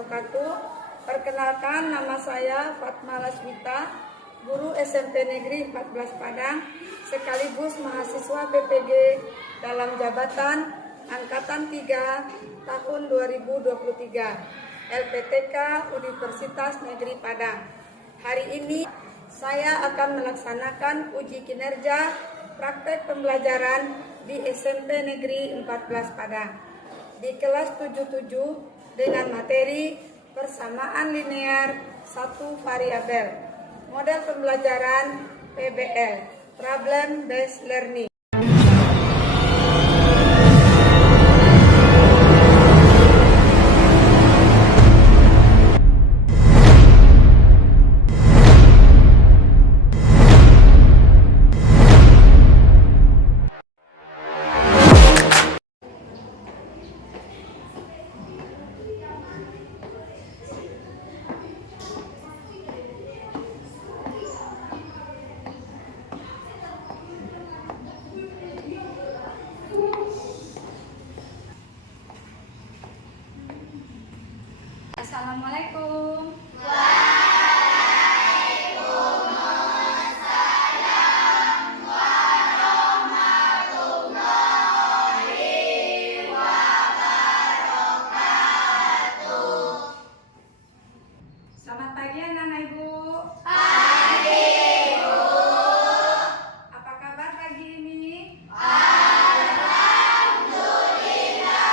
wabarakatuh. Perkenalkan, nama saya Fatma Lasmita, guru SMP Negeri 14 Padang, sekaligus mahasiswa PPG dalam jabatan Angkatan 3 tahun 2023 LPTK Universitas Negeri Padang. Hari ini saya akan melaksanakan uji kinerja praktek pembelajaran di SMP Negeri 14 Padang di kelas 77 dengan materi persamaan linear satu variabel. Model pembelajaran PBL, Problem Based Learning. Assalamualaikum. Waalaikumsalam warahmatullahi wabarakatuh. Selamat pagi anak-anak Ibu. Pagi, Bu. Apa kabar pagi ini? Alhamdulillah,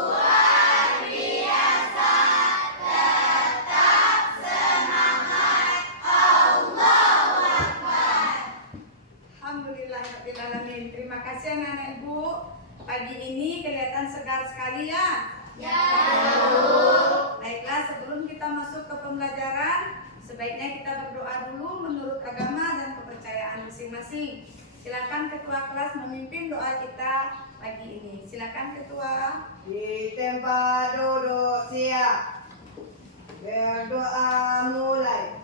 luar biasa. Tetap semangat. Allahu Akbar. Alhamdulillahirrahmanirrahim. Terima kasih anak-anak Ibu. Pagi ini kelihatan segar sekali ya. Ya, Bu. Baiklah, sebelum kita masuk ke pembelajaran, sebaiknya kita berdoa dulu menurut agama dan kepercayaan masing-masing. Silakan ketua kelas memimpin doa kita pagi ini. Silakan ketua. Di tempat duduk siap. Berdoa mulai.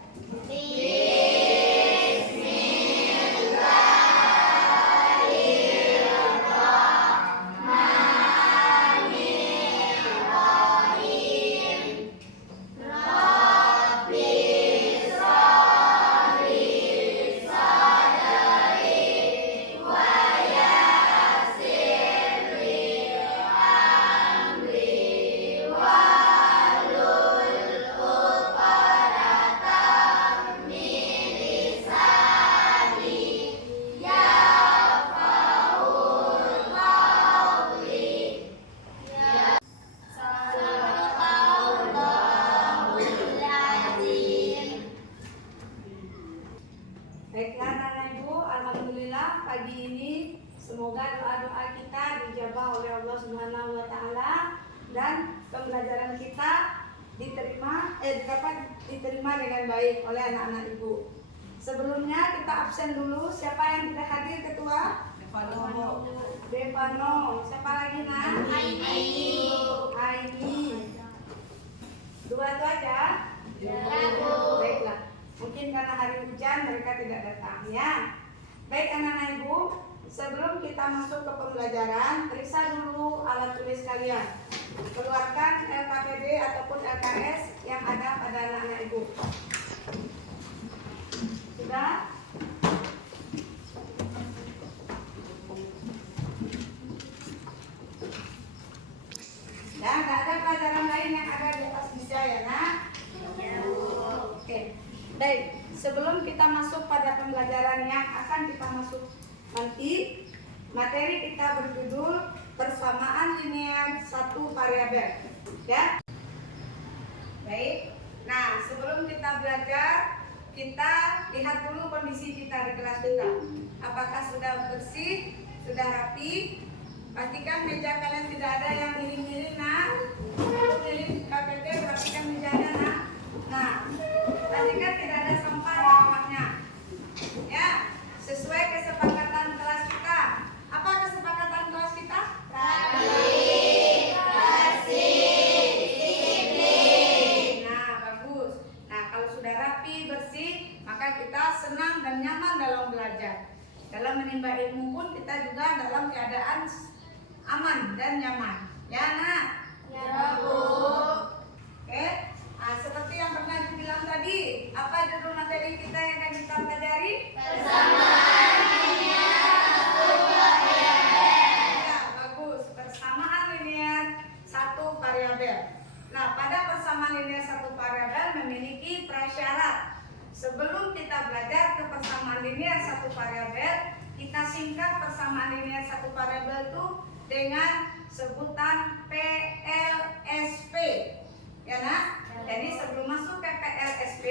Baiklah anak-anak Ibu, alhamdulillah pagi ini semoga doa-doa kita dijabah oleh Allah Subhanahu wa taala dan pembelajaran kita dapat diterima dengan baik oleh anak-anak Ibu. Sebelumnya kita absen dulu. Siapa yang tidak hadir ketua? Devano. Siapa lagi nak? Aini. Dua itu aja? Ya, Bu. Baiklah. Mungkin karena hari hujan mereka tidak datang ya. Baik anak-anak Ibu, sebelum kita masuk ke pembelajaran, periksa dulu alat tulis kalian. Keluarkan LKPD ataupun LKS yang ada pada anak-anak Ibu. Sudah? Dan nggak ada pelajaran lain yang ada di atas meja ya nak? Oke. Baik, sebelum kita masuk pada pembelajaran yang akan kita masuk nanti, materi kita berjudul persamaan linear satu variabel. Ya. Baik. Nah, sebelum kita belajar, kita lihat dulu kondisi kita di kelas kita. Apakah sudah bersih, sudah rapi? Pastikan meja kalian tidak ada yang miring-miring, nak. Kalau miring KPT, perhatikan mejanya, nak. Nah, pastikan tidak ada sampah di bawahnya. Ya, sesuai kesepakatan kelas kita. Apa kesepakatan kelas kita? Disiplin. Nah, bagus. Nah, kalau sudah rapi, bersih, maka kita senang dan nyaman dalam belajar. Dalam menimba ilmu pun kita juga dalam keadaan aman dan nyaman. Ya, nak? Ya, Bu. Oke. Nah, seperti yang pernah dibilang tadi, apa judul materi kita yang akan kita pelajari? Persamaan linear satu variabel. Ya, bagus. Persamaan linear satu variabel. Nah, pada persamaan linear satu variabel memiliki prasyarat. Sebelum kita belajar ke persamaan linear satu variabel, kita singkat persamaan linear satu variabel itu dengan sebutan PLSP. Ya, nah? Jadi sebelum masuk ke PLSP,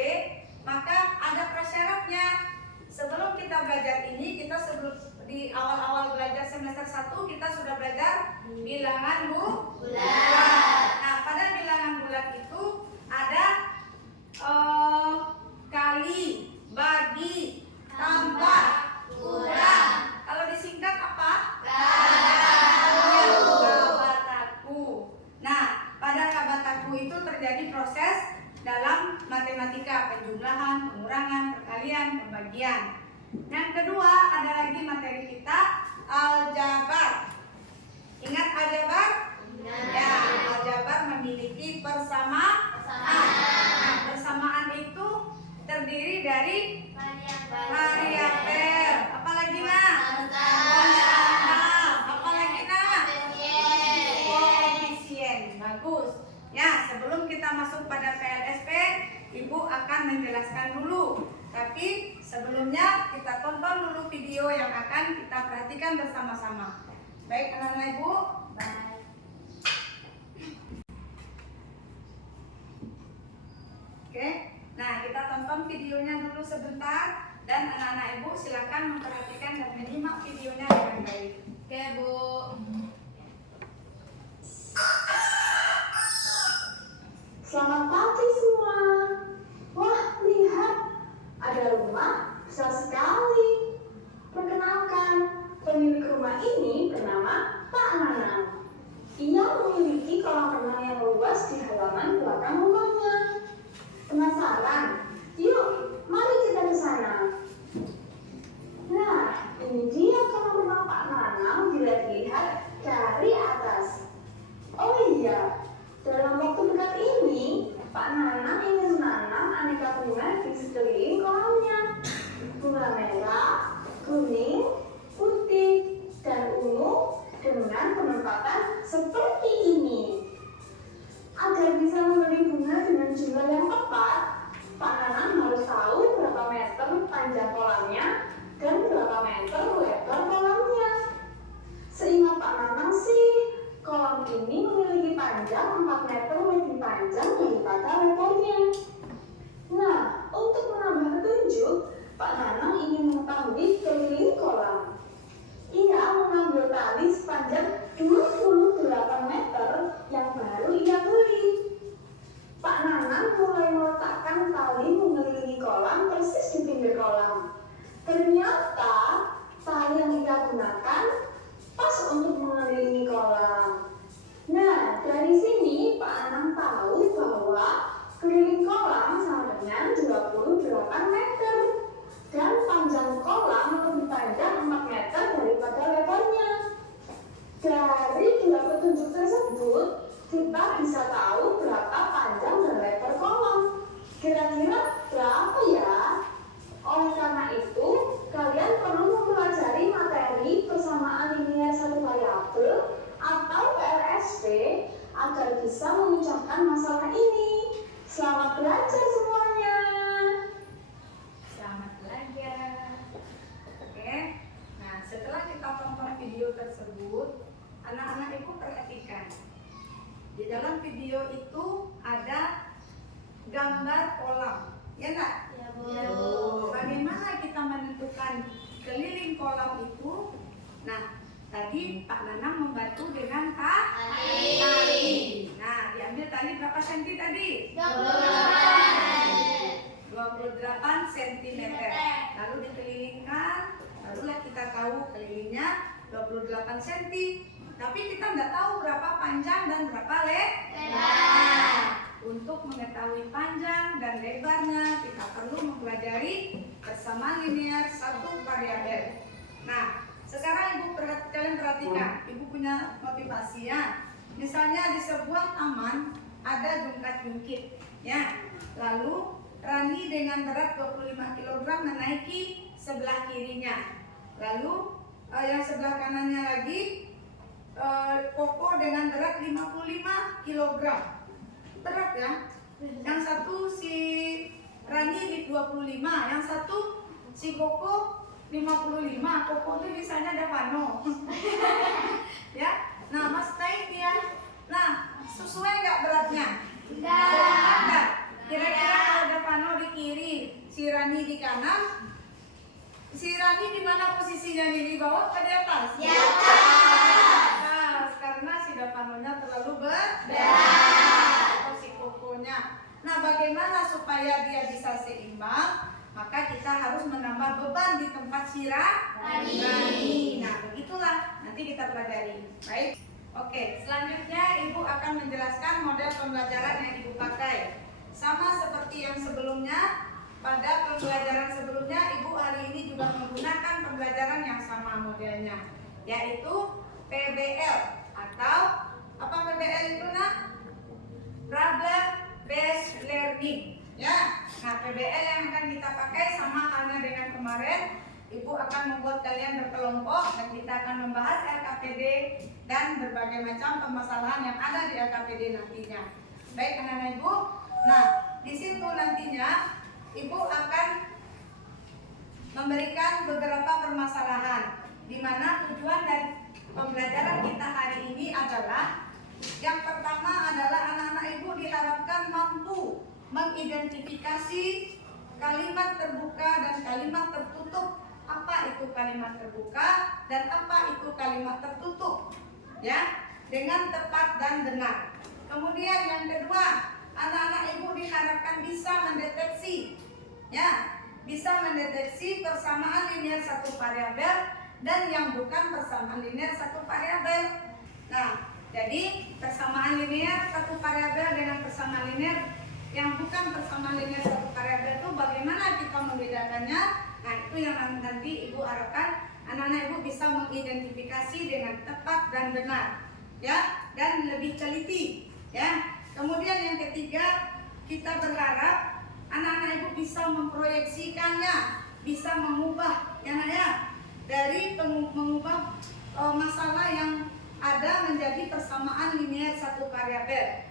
maka ada prasyaratnya. Sebelum kita belajar ini, kita sebelum di awal-awal belajar semester 1 kita sudah belajar bilangan bulat. Nah, pada bilangan bulat itu ada kali, bagi, tambah, kurang. Kalau disingkat apa? Kabataku. Nah, pada kabataku itu terjadi proses dalam matematika, penjumlahan, pengurangan, perkalian, pembagian. Yang kedua, ada lagi materi kita aljabar. Ingat aljabar? Ya, aljabar memiliki persamaan. Nah, persamaan itu terdiri dari variabel. Apalagi nah? Apalagi nah? Koefisien. Bagus. Ya, sebelum kita masuk pada PLSP, Ibu akan menjelaskan dulu. Tapi sebelumnya kita tonton dulu video yang akan kita perhatikan bersama-sama. Baik, anak-anak Ibu. Oke. Nah, kita tonton videonya dulu sebentar dan anak-anak Ibu silakan memperhatikan dan menyimak videonya dengan baik. Oke, Bu. Selamat pagi semua. Wah, lihat, ada rumah besar sekali. Perkenalkan, pemilik rumah ini bernama Pak Nanang. Ia memiliki kolam renang yang luas di halaman belakang rumahnya. Penasaran? Yuk, mari kita ke sana. Nah, ini dia kolam renang Pak Nanang dilihat-lihat dari atas. Oh iya, dalam waktu dekat ini, Pak Nanang ingin menanam aneka bunga di sekeliling kolamnya. Bunga merah, kuning, putih, dan ungu dengan penempatan seperti ini. Agar bisa membeli bunga dengan jumlah yang tepat, Pak Nanang harus tahu berapa meter panjang kolamnya dan berapa meter lebar kolamnya. Seingat Pak Nanang sih, kolam ini memiliki panjang 4 meter lebih panjang daripada lebarnya. Nah, untuk menambah petunjuk, Pak Nanang ingin mengetahui keliling kolam. Ia mengambil tali sepanjang 28 meter yang baru ia beli. Pak Nanang mulai meletakkan tali mengelilingi kolam persis di pinggir kolam. Ternyata tali yang ia gunakan pas untuk mengelilingi kolam. Nah, dari sini Pak Nanang tahu bahwa keliling kolam sama dengan 28 meter dan panjang kolam lebih panjang 4 meter daripada lebarnya. Dari dua petunjuk tersebut, kita bisa tahu berapa panjang dan lebar kolam. Kira-kira berapa ya? Oleh karena itu, kalian perlu mempelajari materi persamaan linear satu variabel atau PLSP agar bisa mengucapkan masalah ini. Selamat belajar semuanya. Selamat belajar. Oke. Nah, setelah kita tonton video tersebut, anak-anak Ibu perhatikan. Di dalam video itu ada gambar kolam. Ya enggak? Ya, Bu. Bagaimana kita menentukan keliling kolam itu? Nah, tadi Pak Nanang membantu dengan tali. Nah, diambil tali berapa senti tadi? 28 cm. Lalu dikelilingkan, barulah kita tahu kelilingnya 28 cm. Tapi kita nggak tahu berapa panjang dan berapa lebar. Untuk mengetahui panjang dan lebarnya, kita perlu mempelajari persamaan linear satu variabel. Nah, sekarang kalian perhatikan, Ibu punya motivasi ya. Misalnya di sebuah taman ada jungkat-jungkit. Ya. Lalu Rani dengan berat 25 kg menaiki sebelah kirinya. Lalu yang sebelah kanannya lagi Koko dengan berat 55 kg. Berat ya. Yang satu si Rani di 25, yang satu si Koko 55. Koko itu misalnya ada Pano. Ya. Nah, Mas naik dia. Nah, sesuai nggak beratnya? Enggak. Kira-kira kalau ada Pano di kiri, si Rani di kanan, si Rani di mana posisinya nih, di bawah atau di atas? Di atas. Karena si Davanonya terlalu berat. Atau si Kokonya. Nah, bagaimana supaya dia bisa seimbang? Maka kita harus menambah beban di tempat si Rani. Nah, begitulah nanti kita pelajari. Baik. Oke, selanjutnya Ibu akan menjelaskan model pembelajaran yang Ibu pakai. Sama seperti yang sebelumnya, pada pembelajaran sebelumnya Ibu hari ini juga menggunakan pembelajaran yang sama modelnya, yaitu PBL atau apa PBL itu nak? Problem Based Learning. Ya, nah PBL yang akan kita pakai sama halnya dengan kemarin. Ibu akan membuat kalian berkelompok dan kita akan membahas LKPD dan berbagai macam permasalahan yang ada di LKPD nantinya. Baik anak-anak Ibu. Nah, di situ nantinya Ibu akan memberikan beberapa permasalahan di mana tujuan dari pembelajaran kita hari ini adalah yang pertama adalah anak-anak Ibu diharapkan mampu mengidentifikasi kalimat terbuka dan kalimat tertutup. Apa itu kalimat terbuka dan apa itu kalimat tertutup, ya, dengan tepat dan benar. Kemudian yang kedua, anak-anak Ibu diharapkan bisa mendeteksi, ya, bisa mendeteksi persamaan linear satu variabel dan yang bukan persamaan linear satu variabel. Nah, jadi persamaan linear satu variabel dengan persamaan linear yang bukan persamaan linear satu variabel itu bagaimana kita membedakannya? Nah, itu yang nanti Ibu harapkan anak-anak Ibu bisa mengidentifikasi dengan tepat dan benar, ya, dan lebih teliti, ya. Kemudian yang ketiga, kita berharap anak-anak Ibu bisa memproyeksikannya, bisa mengubah, ya nak ya, dari mengubah masalah yang ada menjadi persamaan linear satu variabel.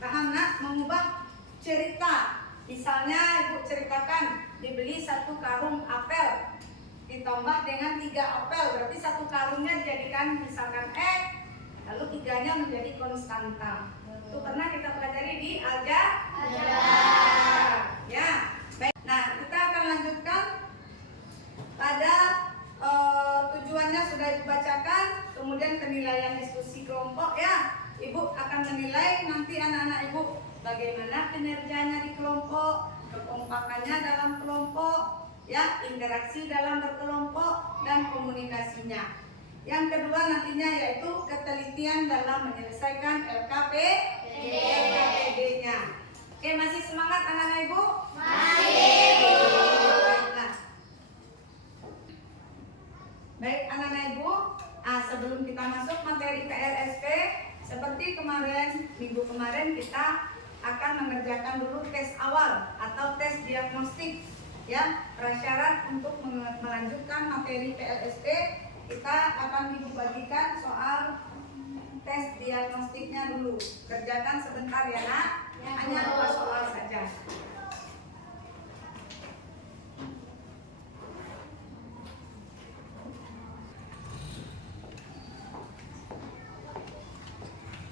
Paham nak? Mengubah cerita. Misalnya Ibu ceritakan dibeli satu karung apel ditambah dengan 3 apel, berarti satu karungnya dijadikan misalkan X, lalu 3-nya menjadi konstanta. Itu pernah kita pelajari di aljabar. Ya, baik. Nah, kita akan lanjutkan pada tujuannya sudah Ibu bacakan, kemudian penilaian diskusi kelompok, ya. Ibu akan menilai nanti anak-anak Ibu bagaimana kinerjanya di kelompok, kekompakannya dalam kelompok, ya, interaksi dalam berkelompok dan komunikasinya. Yang kedua nantinya yaitu ketelitian dalam menyelesaikan LKPD-nya. Oke, masih semangat anak-anak Ibu? Masih, Bu. Baiklah. Baik anak-anak Ibu, sebelum kita masuk materi PLSP, seperti kemarin, minggu kemarin kita akan mengerjakan dulu tes awal atau tes diagnostik, ya. Prasyarat untuk melanjutkan materi PLSP, kita akan dibagikan soal tes diagnostiknya dulu. Kerjakan sebentar ya nak, hanya 2 soal saja.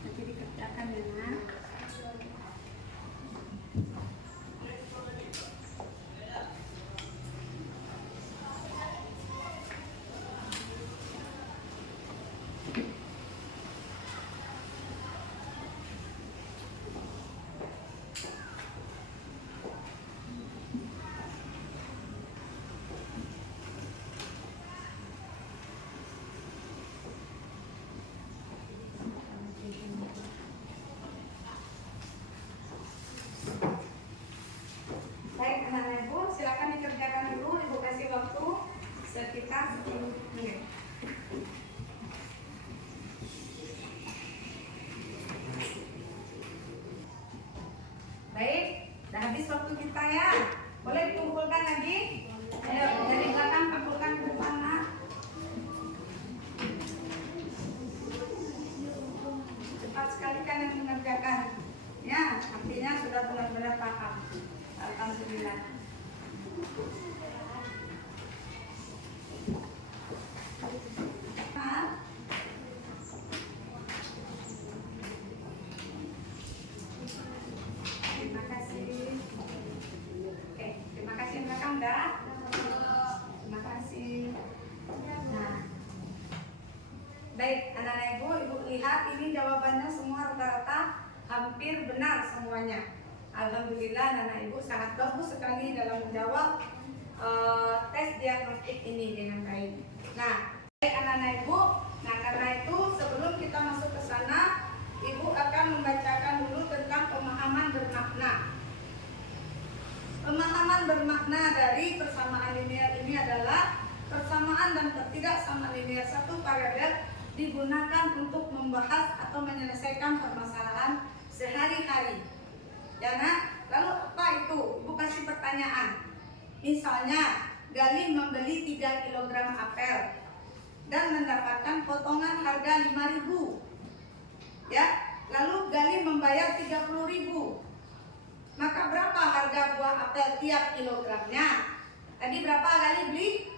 Nanti dikerjakan ya nak. kita ya. Boleh dikumpulkan lagi? Ayo, dari belakang kumpulkan ke depan, nak. Cepat sekali kan yang mengerjakan. Ya, artinya sudah benar-benar paham. Alhamdulillah. Terima kasih. Oke, terima kasih yang belakang dah. Terima kasih. Nah, baik anak-anak ibu lihat ini jawabannya semua rata-rata hampir benar semuanya. Alhamdulillah anak-anak ibu sangat bagus sekali dalam menjawab tes diagnostik ini dengan baik. Nah, baik anak-anak ibu, nah karena itu sebelum kita masuk ke sana, ibu akan membacakan dulu tentang pemahaman bermakna. Pemahaman bermakna dari persamaan linear ini adalah persamaan dan ketidaksamaan linear satu variabel digunakan untuk membahas atau menyelesaikan permasalahan sehari-hari. Ya nak, lalu apa itu? Ibu kasih pertanyaan. Misalnya, Galih membeli 3 kg apel dan mendapatkan potongan harga 5.000. Ya, lalu Galih membayar 30.000. Maka berapa harga buah apel tiap kilogramnya? Tadi berapa Galih beli?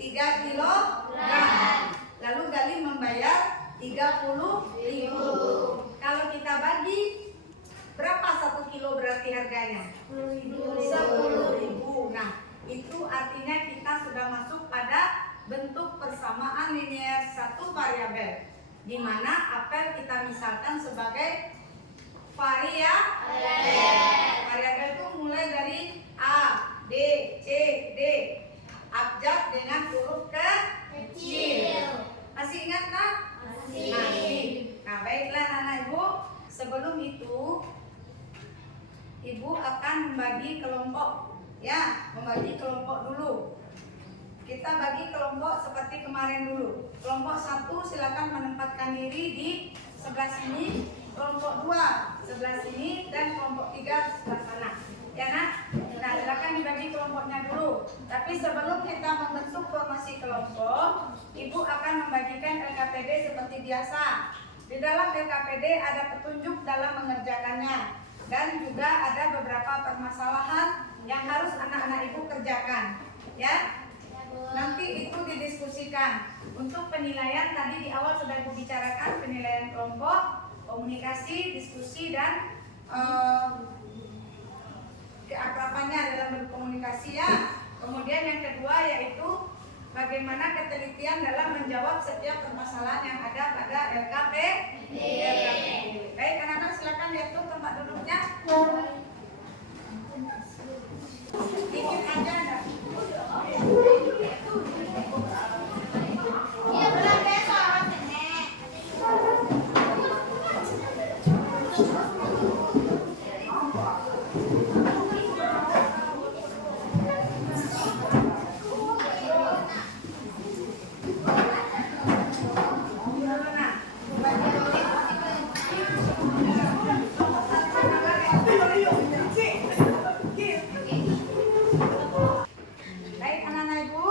3 kilogram. Lalu Galih membayar 30.000. Kalau kita bagi, berapa 1 kilo berarti harganya? 10.000. Nah, itu artinya kita sudah masuk pada bentuk persamaan linear satu variabel, di mana apel kita misalkan sebagai variabel itu mulai dari A, B, C, D, abjad dengan huruf kecil. Masih ingat nak? Masih. Nah, baiklah anak ibu, sebelum itu ibu akan membagi kelompok, ya, membagi kelompok dulu. Kita bagi kelompok seperti kemarin dulu. Kelompok 1 silakan menempatkan diri di sebelah sini, kelompok 2 sebelah sini, dan kelompok 3 sebelah sana. Ya nak? Nah, silakan dibagi kelompoknya dulu. Tapi sebelum kita membentuk formasi kelompok, ibu akan membagikan LKPD seperti biasa. Di dalam LKPD ada petunjuk dalam mengerjakannya, dan juga ada beberapa permasalahan yang harus anak-anak ibu kerjakan. Ya? Nanti itu didiskusikan. Untuk penilaian tadi di awal sudah ibu bicarakan penilaian kelompok, komunikasi, diskusi, dan keakrabannya dalam berkomunikasi ya. Kemudian yang kedua yaitu bagaimana ketelitian dalam menjawab setiap permasalahan yang ada pada LKPD. Baik anak-anak silakan lihat tuh tempat duduknya. Dikit aja ada. Iya benar besok nenek. Baik anak-anak ibu,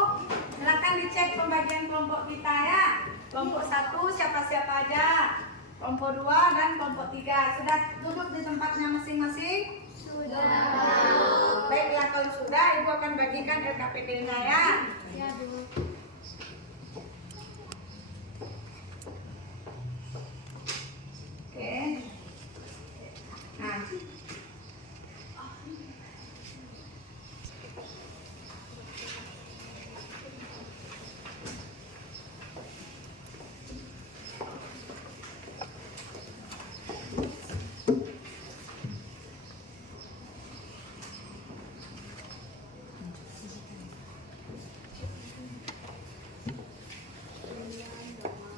silakan dicek pembagian kelompok kita ya. Kelompok 1 siapa-siapa aja, kelompok 2 dan kelompok 3 sudah duduk di tempatnya masing-masing? Sudah. Baiklah kalau sudah, ibu akan bagikan LKPD-nya ya. Ya Bu. Oke. Nah.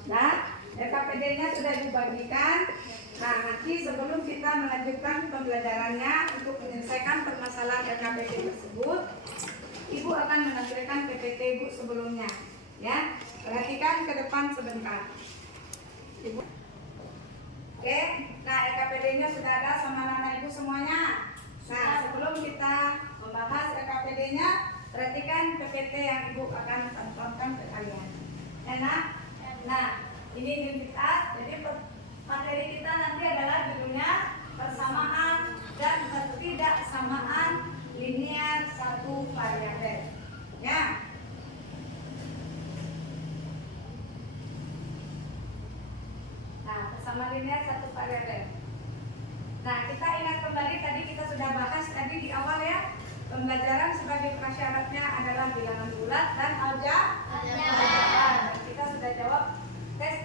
Nah, LKPD-nya sudah dibagikan. Nah, nanti sebelum kita melanjutkan pembelajarannya untuk menyelesaikan permasalahan LKPD tersebut, Ibu akan menampilkan PPT Ibu sebelumnya. Ya, perhatikan ke depan sebentar. Ibu. Oke, nah LKPD-nya sudah ada sama anak Ibu semuanya? Nah, sebelum kita membahas LKPD-nya, perhatikan PPT yang Ibu akan tontonkan ke kalian. Enak? Nah, ini identitas. Jadi materi kita nanti adalah judulnya persamaan dan ketidaksamaan linear satu variabel. Ya. Nah, persamaan linear satu variabel. Nah, kita ingat kembali tadi kita sudah bahas tadi di awal ya. Pembelajaran sebagai prasyaratnya adalah bilangan bulat dan aljabar. Dan kita sudah jawab tes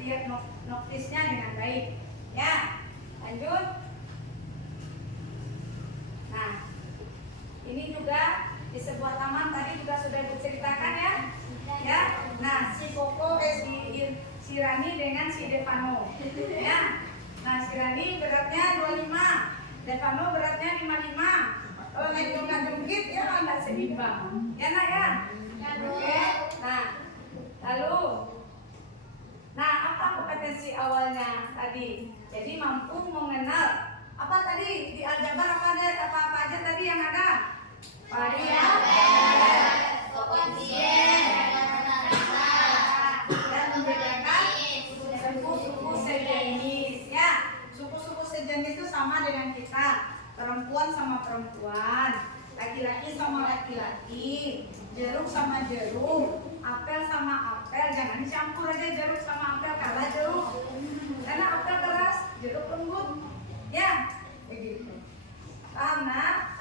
diagnostisnya dengan baik. Ya, lanjut. Nah, ini juga di sebuah taman tadi juga sudah diceritakan ya. Ya, nah si si Rani dengan si Devano. Ya, nah si Rani beratnya 25. Devano beratnya 55. Kalau naik jungkit ya nggak seimbang. Ya nak ya. Oke. Nah, lalu, apa kompetensi awalnya tadi? Jadi mampu mengenal apa tadi di aljabar apa aja tadi yang ada? Variabel, Konsisten. dan membedakan suku-suku sejenis. Ya, suku-suku sejenis itu sama dengan kita. Perempuan sama perempuan, laki-laki sama laki-laki, jeruk sama jeruk, apel sama apel. Jangan dicampur aja jeruk sama apel, kalah jeruk. Karena apel keras, jeruk lembut. Ya, begitu. Paham nak?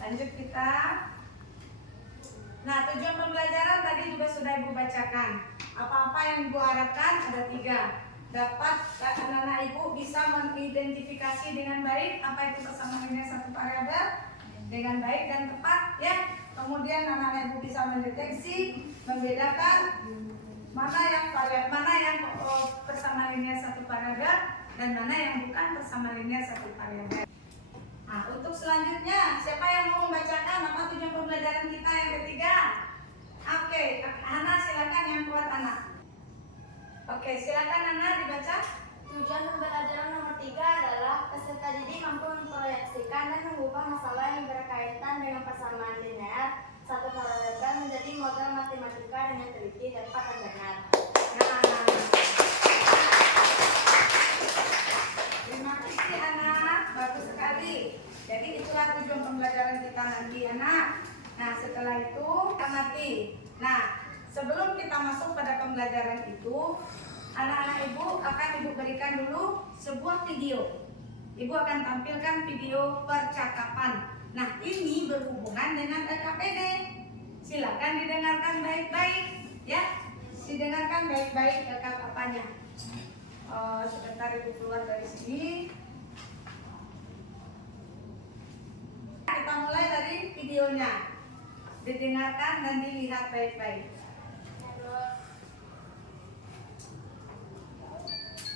Lanjut kita. Nah, tujuan pembelajaran tadi juga sudah Ibu bacakan. Apa-apa yang Ibu harapkan ada 3. Dapat anak-anak Ibu bisa mengidentifikasi dengan baik apa itu persamaan linear satu variabel dengan baik dan tepat ya. Kemudian anak-anak Ibu bisa mendeteksi, membedakan mana yang persamaan linear satu variabel dan mana yang bukan persamaan linear satu variabel. Nah, untuk selanjutnya siapa yang mau membacakan apa tujuan pembelajaran kita yang ketiga? Oke, Ana silakan yang kuat Ana. Oke, silakan Nana dibaca. Tujuan pembelajaran nomor 3 adalah peserta didik mampu memproyeksikan dan mengubah masalah yang berkaitan dengan persamaan linear satu variabel menjadi model matematika dengan teliti, tepat, dan benar. Nah, terima kasih anak, bagus sekali. Jadi itulah tujuan pembelajaran kita nanti anak. Nah, setelah itu kita mati. Nah, sebelum kita masuk pada pembelajaran itu, anak-anak Ibu akan Ibu berikan dulu sebuah video. Ibu akan tampilkan video percakapan. Nah, ini berhubungan dengan LKPD. Silakan didengarkan baik-baik, ya. Didengarkan baik-baik LKPD-nya. Sebentar Ibu keluar dari sini. Kita mulai dari videonya. Didengarkan dan dilihat baik-baik.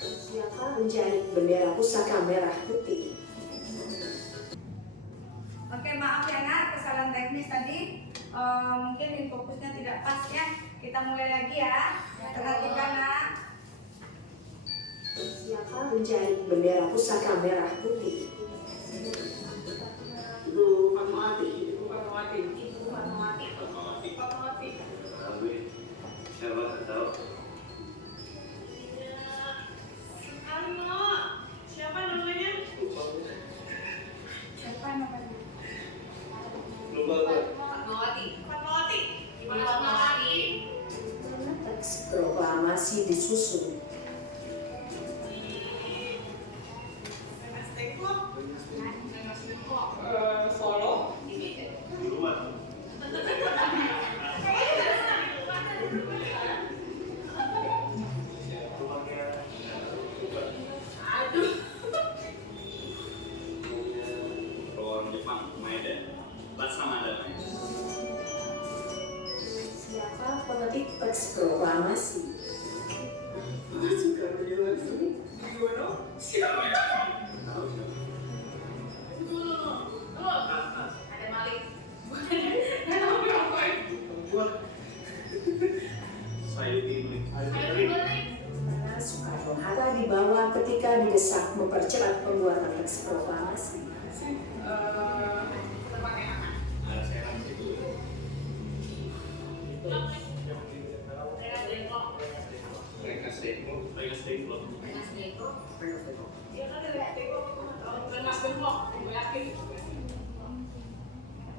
Siapa menjahit bendera pusaka merah putih? Oke, maaf ya nak, kesalahan teknis tadi. Mungkin fokusnya tidak pas ya. Kita mulai lagi ya. Perhatikan nak. Siapa menjahit bendera pusaka merah putih? Ibu Fatmawati. Siapa tahu? Siapa namanya? Lupa. Teks proklamasi disusun. Solo. Di rumah. Siapa pemetik teks proklamasi? didesak mempercepat pembuatan teks proklamasi.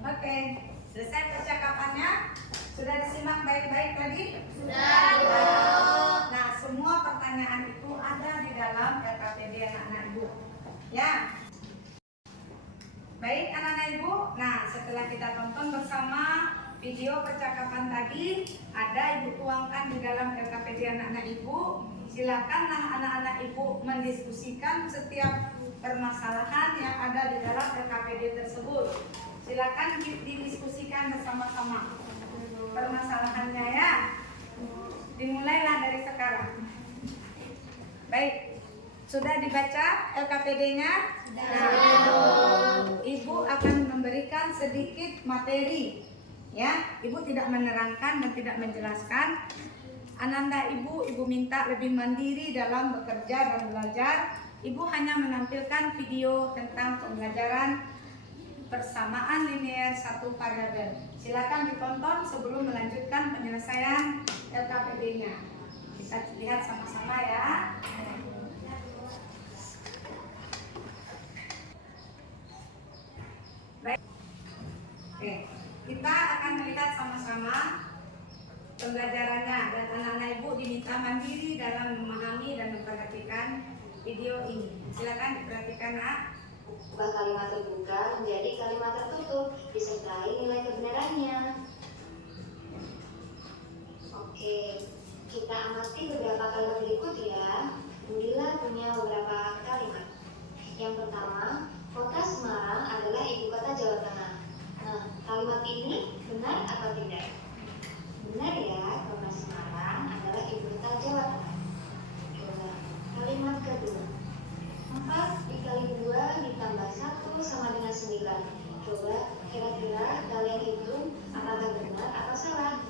Oke, selesai percakapannya? Sudah disimak baik-baik tadi? Nah, semua pertanyaan itu ada di dalam LKPD anak-anak ibu. Ya. Baik anak-anak ibu. Nah, setelah kita tonton bersama video percakapan tadi, ada ibu tuangkan di dalam LKPD anak-anak ibu. Silakanlah anak-anak ibu mendiskusikan setiap permasalahan yang ada di dalam LKPD tersebut. Silakan didiskusikan bersama-sama permasalahannya ya. Dimulailah dari sekarang. Baik, sudah dibaca LKPD-nya? Ibu akan memberikan sedikit materi. Ya, ibu tidak menerangkan dan tidak menjelaskan. Ananda ibu minta lebih mandiri dalam bekerja dan belajar. Ibu hanya menampilkan video tentang pembelajaran persamaan linear satu variabel. Silakan ditonton sebelum melanjutkan penyelesaian LKPD-nya. Kita lihat sama-sama ya. Baik. Oke, kita akan melihat sama-sama pembelajarannya dan anak-anak ibu diminta mandiri dalam memahami dan memperhatikan video ini. Silakan diperhatikan, Nak. Ubah kalimat terbuka menjadi kalimat tertutup disertai nilai kebenarannya. Oke, kita amati beberapa kalimat berikut ya. Budila punya beberapa kalimat. Yang pertama, kota Semarang adalah ibu kota Jawa Tengah. Nah, kalimat ini benar atau tidak? Benar ya, kota Semarang adalah ibu kota Jawa Tengah. Coba kalimat kedua. 4 dikali 2 ditambah 1 sama dengan 9. Coba kira-kira kalian hitung apakah benar atau salah.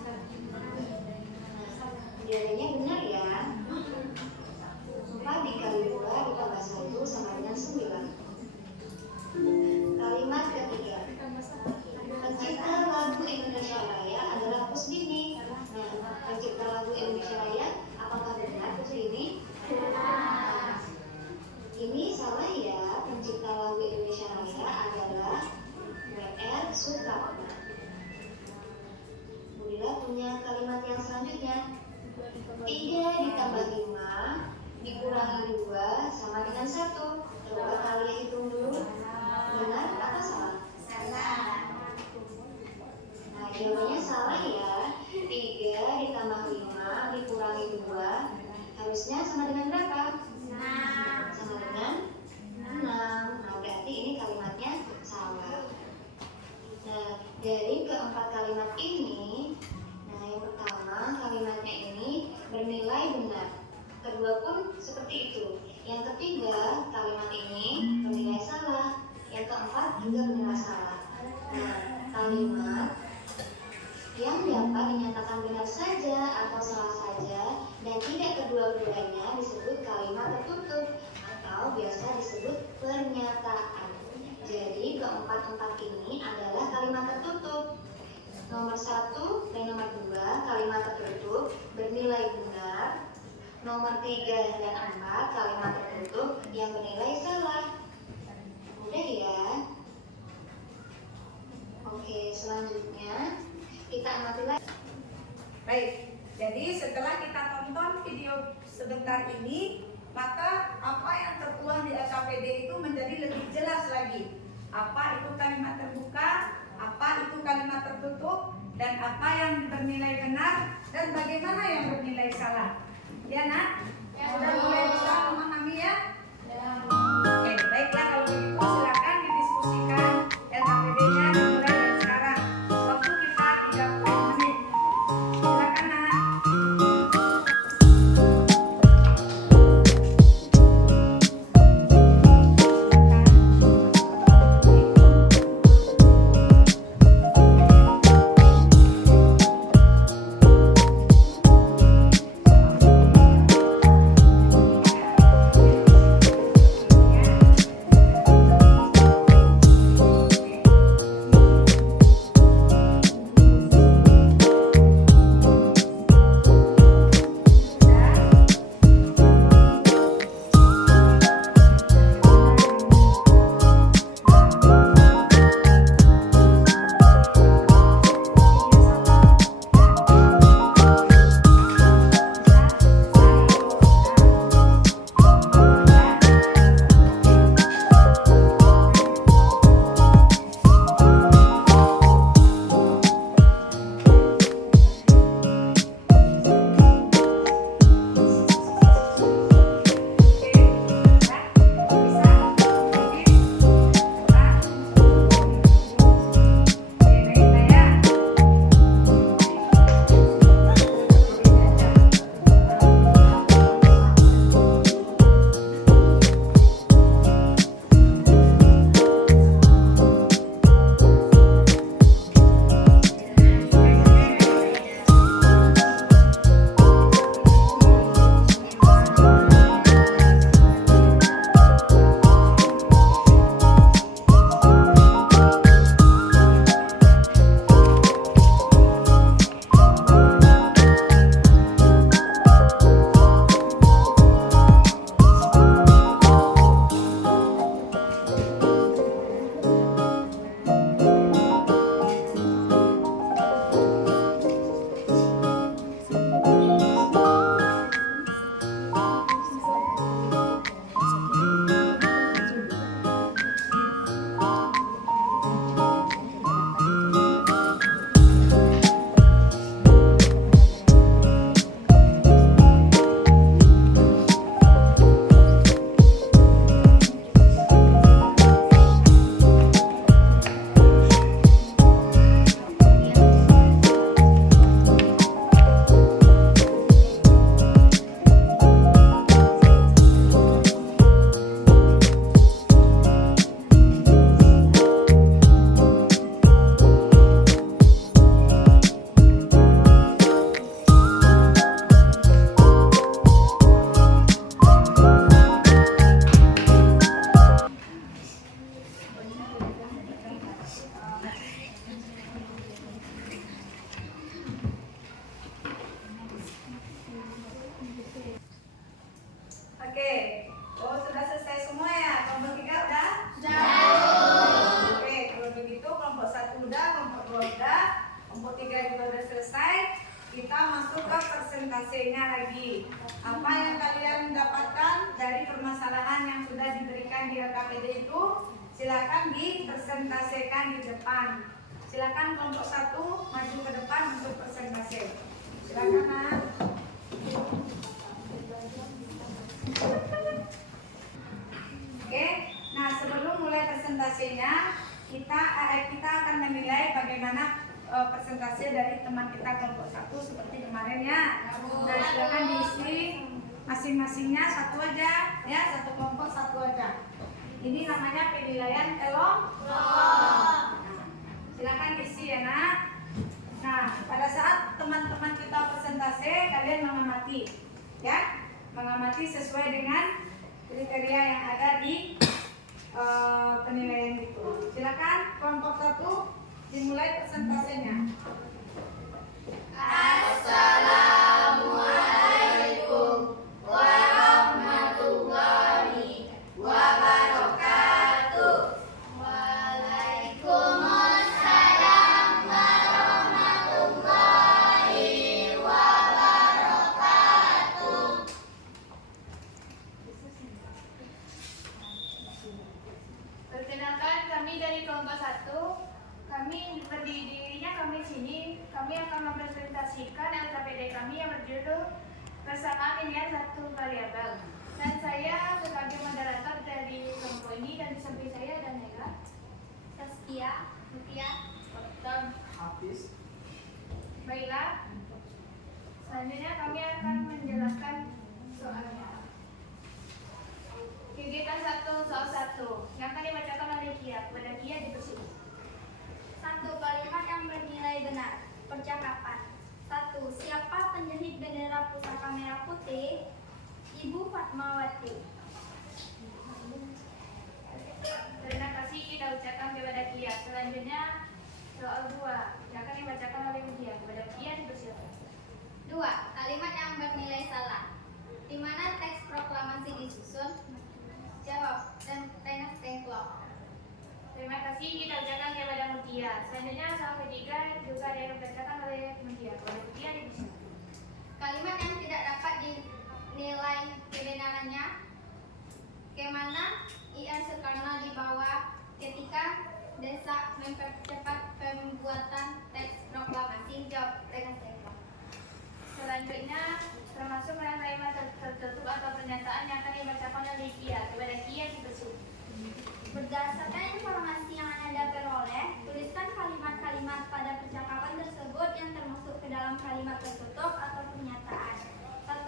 Jawabannya benar ya. 4 dikali 2 ditambah 1 sama dengan 9. Kalimat ketiga. Pencipta lagu Indonesia Raya adalah Kusdini. Nah, pencipta lagu Indonesia Raya apakah benar Kusdini? Ini salah ya, pencipta lagu Indonesia Raya adalah W.R. Supratman. Budila punya kalimat yang selanjutnya. 3 ditambah 5 dikurangi 2 sama dengan 1. Coba kalian hitung dulu. Benar atau salah? Salah. Nah, jawabannya salah ya. 3 ditambah 5 dikurangi 2 harusnya sama dengan berapa? 6. Sama dengan 6. Nah, berarti ini kalimatnya salah. Nah, dari keempat kalimat ini, nah yang pertama kalimatnya ini bernilai benar. Kedua pun seperti itu. Yang ketiga, kalimat ini bernilai salah. Yang keempat juga bernilai salah. Nah, kalimat yang dapat dinyatakan benar saja atau salah saja dan tidak kedua-duanya disebut kalimat tertutup atau biasa disebut pernyataan. Jadi keempat-empat ini adalah kalimat tertutup. Nomor 1 dan nomor 2 kalimat tertutup bernilai benar. Nomor 3 dan 4 kalimat tertutup yang bernilai salah. Mudah ya? Oke, selanjutnya kita amati lagi. Baik, jadi setelah kita tonton video sebentar ini, maka apa yang tertuang di LKPD itu menjadi lebih jelas lagi. Apa itu kalimat terbuka, apa itu kalimat tertutup, dan apa yang bernilai benar, dan bagaimana yang bernilai salah. Ya, Nak? Sudah mulai bisa memahami ya? Oke, baiklah kalau begitu silakan didiskusikan LKPD-nya dimulai dari sekarang. Waktu kita 30 menit. Silakan, Nak. C-nya lagi. Apa yang kalian dapatkan dari permasalahan yang sudah diberikan di LKPD itu? Silakan dipresentasikan di depan. Silakan kelompok 1 maju ke depan untuk presentasi. Silakan, Nak. Oke, nah sebelum mulai presentasinya, kita akan menilai bagaimana presentasi dari teman kita kelompok 1 seperti kemarin ya. Nah, silakan diisi masing-masingnya satu aja, ya, satu kelompok satu aja. Ini namanya penilaian kelompok. Nah, silakan diisi ya, Nak. Nah, pada saat teman-teman kita presentasi, kalian mengamati, ya, mengamati sesuai dengan kriteria yang ada di penilaian itu. Silakan kelompok 1 dimulai presentasinya. Assalamualaikum warahmatullahi wabarakatuh. Waalaikumsalam warahmatullahi wabarakatuh. Perkenalkan, kami dari kelompok 1. Kami berdirinya kami sini. Kami akan mempresentasikan LKPD kami yang berjudul Persamaan Linear Satu Variabel. Dan saya sebagai moderator dari kelompok ini, dan di samping saya ada Nela, Saskia, Mutia, dan Hafiz. Baiklah. Selanjutnya kami akan menjelaskan soalnya. Kegiatan 1 soal 1 yang akan dibacakan oleh Kia. Kepada Kia dipersilakan. 1. Kalimat yang bernilai benar. Percakapan. 1. Siapa penjahit bendera pusaka merah putih? Ibu Fatmawati. Terima kasih kita ucapkan kepada Kia. Selanjutnya soal 2 yang akan dibacakan oleh Kia. Kepada Kia dipersilakan. 2. Kalimat yang bernilai salah. Di mana teks proklamasi disusun? Jawab. Dan tenas tengklok. Terima kasih kita ucapkan kepada Mutia. Selanjutnya soal 3 juga ada yang dibacakan oleh Mutia. Kepada Mutia dipersilakan. Kalimat yang tidak dapat dinilai kebenarannya. Kemana IR Soekarno dibawa ketika desak mempercepat pembuatan teks proklamasi? Jawab tenas tengklok. Selanjutnya termasuk kalimat tertutup atau pernyataan yang akan dibacakan oleh Kia. Kepada Kia dipersilakan. Berdasarkan informasi yang Anda peroleh, tuliskan kalimat-kalimat pada percakapan tersebut yang termasuk ke dalam kalimat tertutup atau pernyataan. 1.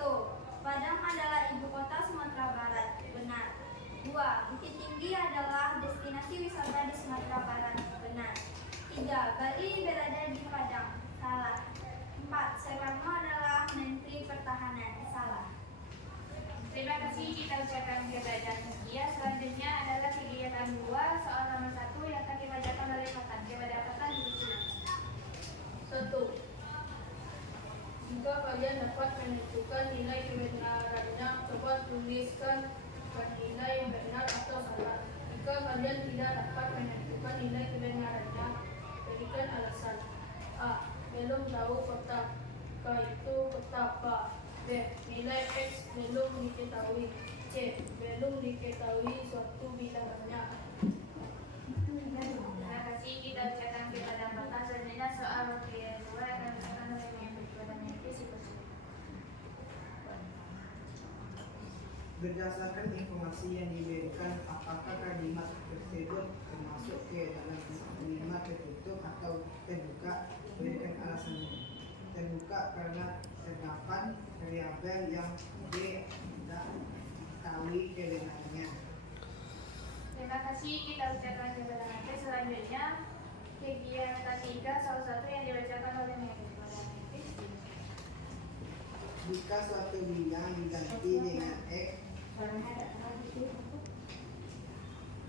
Padang adalah ibu kota Sumatera Barat. Benar. 2. Bukit Tinggi adalah destinasi wisata di Sumatera Barat. Benar. 3. Bali berada di Padang. Salah. 4. Soekarno adalah Menteri Pertahanan. Salah. Terima kasih kita ucapkan kepada Saskia. Selanjutnya adalah kegiatan 2 soal nomor 1 yang akan dibacakan oleh Fatan. Kepada Fatan dipersilakan. 1. Jika kalian dapat menentukan nilai kebenarannya, coba tuliskan nilai yang benar atau salah. Jika kalian tidak dapat menentukan nilai kebenarannya, berikan alasan. A. Belum tahu kota K itu kota apa. B. Nilai X belum diketahui. C. Belum diketahui suatu bilangannya. Terima kasih kita ucapkan kepada Fatan. Selanjutnya soal kedua akan dibacakan oleh Mempri. Kepada Mempri dipersilakan. Berdasarkan informasi yang diberikan, apakah kalimat tersebut termasuk ke dalam kalimat tertutup atau terbuka? Berikan alasannya. Terbuka karena terdapat variabel yang tidak diketahui kebenarannya. Terima kasih kita ucapkan kepada Mempri. Selanjutnya kegiatan 3 soal 1 yang dibacakan oleh Mempri. Kepada Mempri. Jika suatu bilang diganti dengan X,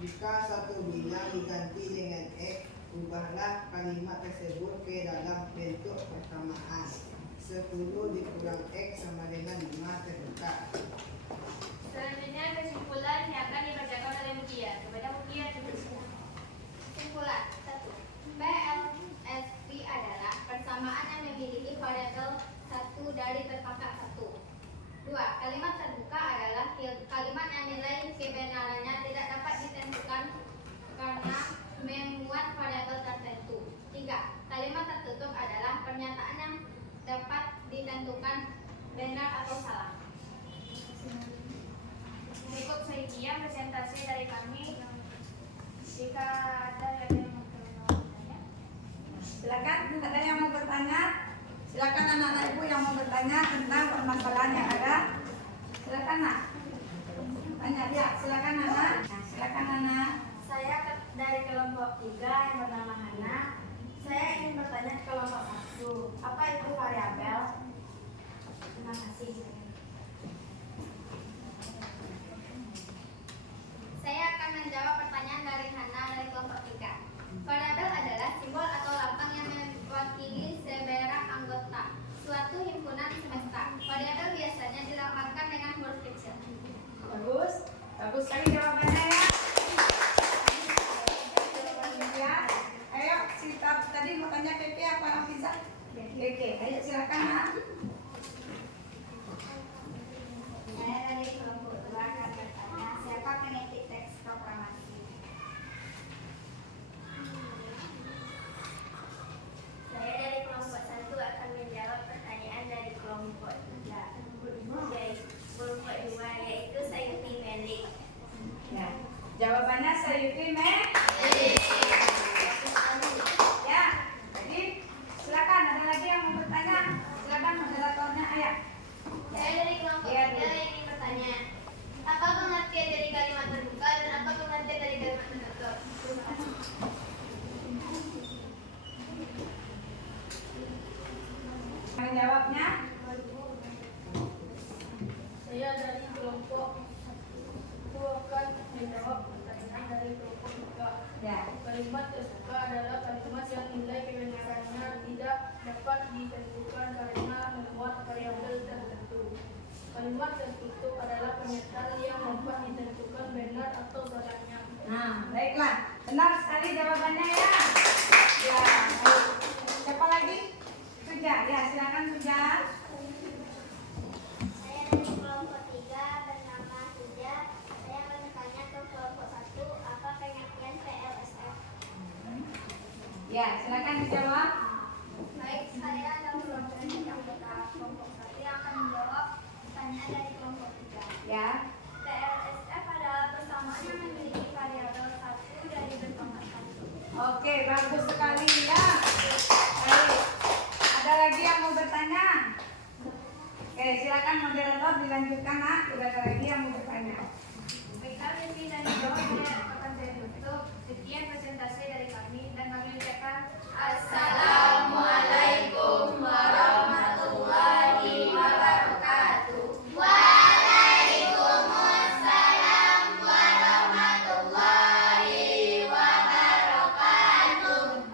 jika suatu bilang diganti dengan X, ubahlah kalimat tersebut ke dalam bentuk persamaan. 10 dikurang X sama dengan 5 terbuka. Selanjutnya kesimpulan yang akan dibacakan oleh Mutia. Kepada Mutia dipersilakan. Kesimpulan 1. PLSP adalah persamaan yang memiliki variabel 1 dari berpangkat 1. benar atau salah. Berikut sekian presentasi dari kami. Jika ada yang mau bertanya, Silakan, ada yang mau bertanya? Silakan anak-anak ibu yang mau bertanya tentang permasalahan yang ada. Silakan nak. Tanya dia, silakan anak. Nah, silakan anak. saya dari kelompok 3 yang bernama Hana. Saya ingin bertanya ke kelompok 1. Apa itu variabel? Terima kasih. Saya akan menjawab pertanyaan dari Hana dari kelompok 3. Variabel adalah simbol atau lambang yang mewakili sebarang anggota suatu himpunan semesta. Variabel biasanya dilambangkan dengan huruf kecil. Bagus, bagus sekali jawabannya ya. Ya, ayo si tadi mau tanya Keke apa Hafiza? Keke, ayo silakan nak. Saya dari kelompok 2 akan bertanya, siapa pengisi teks proklamasi? Saya dari kelompok 1 akan menjawab pertanyaan dari kelompok 3. Kelompok 2 yaitu Sayuti Melik. Ya, jawabannya Sayuti Melik. Ya, jadi silakan ada lagi yang mau bertanya. Silakan moderatornya ayah. Saya dari kelompok 3 ingin bertanya, apa pengertian dari kalimat terbuka dan apa pengertian dari kalimat tertutup? Terima kasih. Yang jawabnya? Saya dari kelompok 1 akan menjawab pertanyaan dari kelompok 3. Ya. Kalimat terbuka adalah kalimat yang nilai kebenarannya tidak dapat ditentukan karena memuat variabel tertentu. Kalimat tertutup adalah pernyataan yang dapat ditentukan benar atau salahnya. Nah, baiklah. Benar sekali jawabannya ya. Ya, baik. Siapa lagi? Suja. Ya, silakan Suja. Saya dari kelompok 3 bernama Suja. Saya akan bertanya ke kelompok 1, apa pengertian PLSF? Ya, silakan dijawab. Baik, saya adalah anggota kelompok 1 yang akan menjawab pertanyaan dari kelompok 3. Ya. PLSF adalah persamaan yang memiliki variabel 1 dari berpangkat 1. Oke, bagus sekali ya. Baik. Ada lagi yang mau bertanya? Oke, silakan moderator dilanjutkan nak. Tidak ada lagi yang mau bertanya. Baiklah, Vivi dan jawabnya akan saya tutup. Sekian presentasi dari kami dan kami ucapkan Assalamualaikum warahmatullahi wabarakatuh. Waalaikumsalam warahmatullahi wabarakatuh.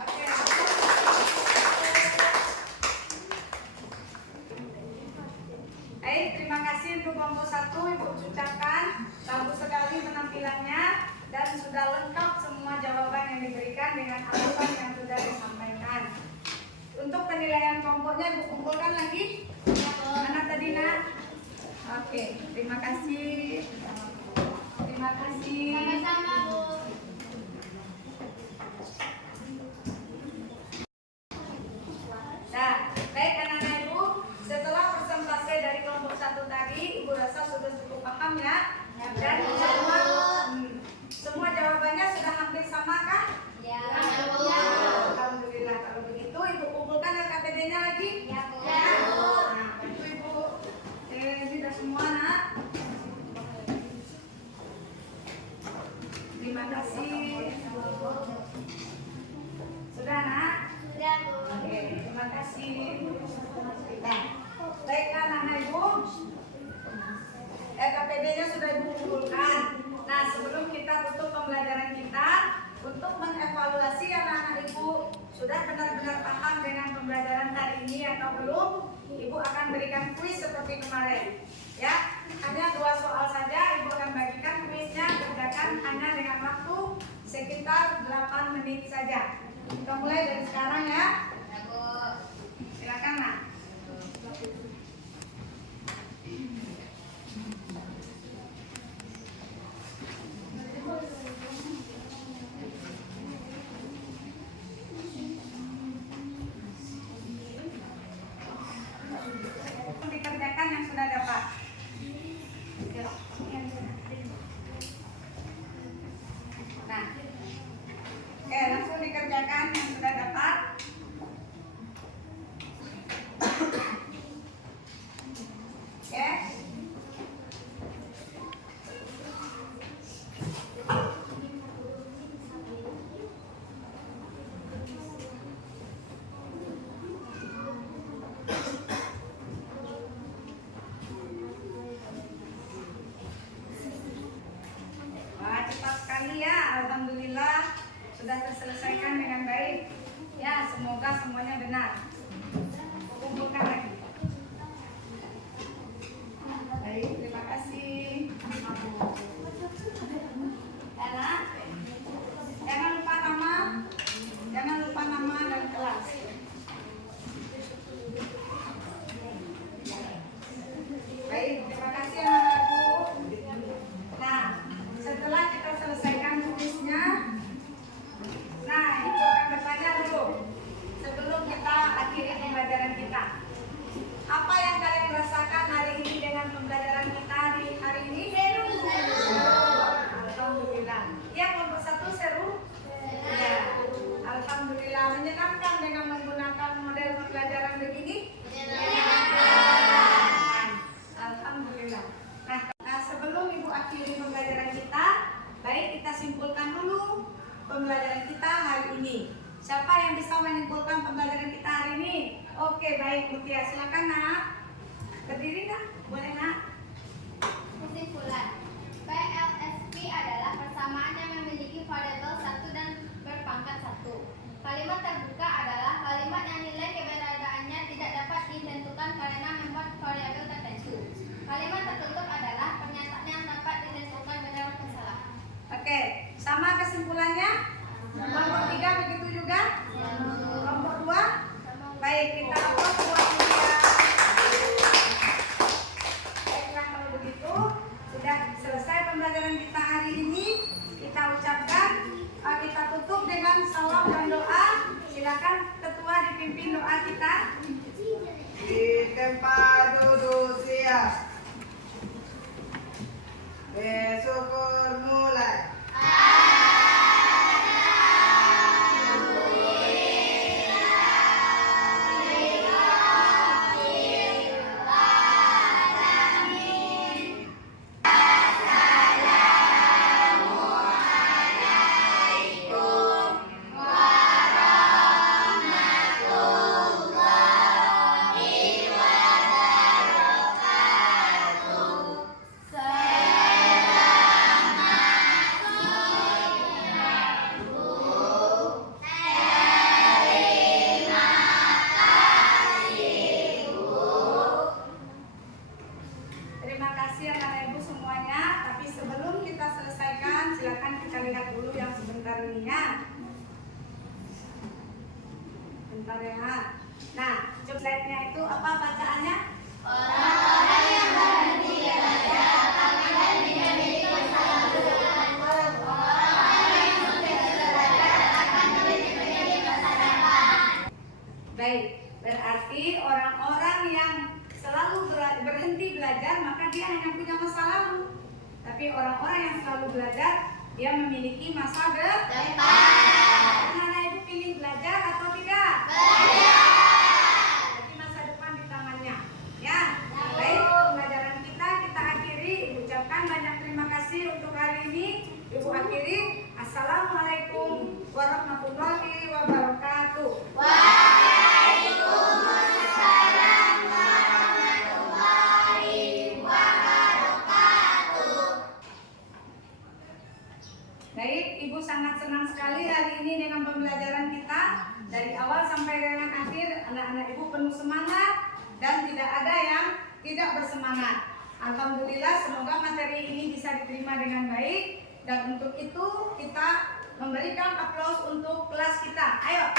Baik, terima kasih untuk kelompok 1 Ibu ucapkan. Bagus sekali penampilannya dan sudah lengkap semua jawaban yang diberikan dengan alasan yang sudah disampaikan. Untuk penilaian kelompoknya Ibu kumpulkan lagi. Mana tadi nak? Oke, terima kasih. Terima kasih. Sama-sama, Bu. Nah, baik anak-anak Ibu, setelah presentasi dari kelompok 1 tadi, Ibu rasa sudah cukup paham ya? Dan semua jawabannya sudah hampir sama kan? Ya, Bu. Alhamdulillah, kalau begitu Ibu kumpulkan LKPD-nya lagi. Ya, Bu. Nah, itu Ibu. Ini sudah semua nak. Terima kasih. Sudah nak? Sudah, Bu. Oke, terima kasih. Nah, baiklah anak-anak Ibu, LKPD-nya sudah Ibu kumpulkan. Nah, sebelum kita tutup pembelajaran kita, untuk mengevaluasi anak-anak Ibu sudah benar-benar paham dengan pembelajaran hari ini atau belum, Ibu akan berikan kuis seperti kemarin. Ya, hanya 2 soal saja, Ibu akan bagikan kuisnya, kerjakan hanya dengan waktu sekitar 8 menit saja. Kita mulai dari sekarang ya. Ya, Bu. Silakan nak. Dikerjakan yang sekali ya. Alhamdulillah sudah terselesaikan dengan baik. Ya, semoga semuanya benar. Kumpulkan lagi. Baik, terima kasih. Enak. Jangan lupa nama dan kelas. Baik, terima kasih anak-anakku. Nah, setelah kita selesaikan tulisnya, nah itu akan bertanya dulu sebelum kita akhiri pembelajaran kita. Apa yang kalian rasakan hari ini dengan pembelajaran kita di hari ini? Seru. Alhamdulillah. Ya, kelompok 1 seru? Ya. Alhamdulillah. Menyenangkan dengan menggunakan model pembelajaran begini? Alhamdulillah. Nah, sebelum Ibu akhiri pembelajaran kita, baik kita simpulkan dulu pembelajaran kita hari ini. Siapa yang bisa menyimpulkan pembelajaran kita hari ini? Oke, baik Mutia, silakan nak. Berdiri nak, boleh nak. Kesimpulan, PLSP adalah persamaan yang memiliki variabel 1 dan berpangkat 1. Kalimat terbuka adalah kalimat yang nilai keberadaannya tidak dapat ditentukan karena membuat variabel tertentu. Kalimat tertutup adalah pernyataan yang dapat ditentukan benar atau salah. Oke, sama kesimpulannya? Kelompok 3 begitu juga? Kelompok 2? Baik, kita atur buat Mutia. Baiklah, kalau begitu sudah selesai pembelajaran kita hari ini. Kita ucapkan, kita tutup dengan salam dan doa. Silakan ketua dipimpin doa kita. Di tempat duduk siap. Bersyukur mulai. Terima kasih anak ibu semuanya. Tapi sebelum kita selesaikan, silakan kita lihat dulu yang sebentar ini ya. Bentar ya. Nah, slide-nya itu apa bacaannya? Orang-orang yang berhenti belajar apabila tidak memiliki masalah depan. Orang-orang yang berhenti belajar akan memiliki masa depan. Baik, berarti orang-orang yang selalu berhenti belajar maka dia hanya punya masa lalu. Tapi orang-orang yang selalu belajar dia memiliki masa depan. Anak ibu pilih belajar atau tidak? Belajar. Jadi masa depan di tangannya. Ya. Baik, pembelajaran kita akhiri. Ibu ucapkan banyak terima kasih untuk hari ini. Ibu akhiri. Assalamualaikum warahmatullahi wabarakatuh. Waalaikumsalam warahmatullahi wabarakatuh. Baik, Ibu sangat senang sekali hari ini dengan pembelajaran kita. Dari awal sampai dengan akhir, anak-anak Ibu penuh semangat dan tidak ada yang tidak bersemangat. Alhamdulillah, semoga materi ini bisa diterima dengan baik. Dan untuk itu kita memberikan aplaus untuk kelas kita. Ayo.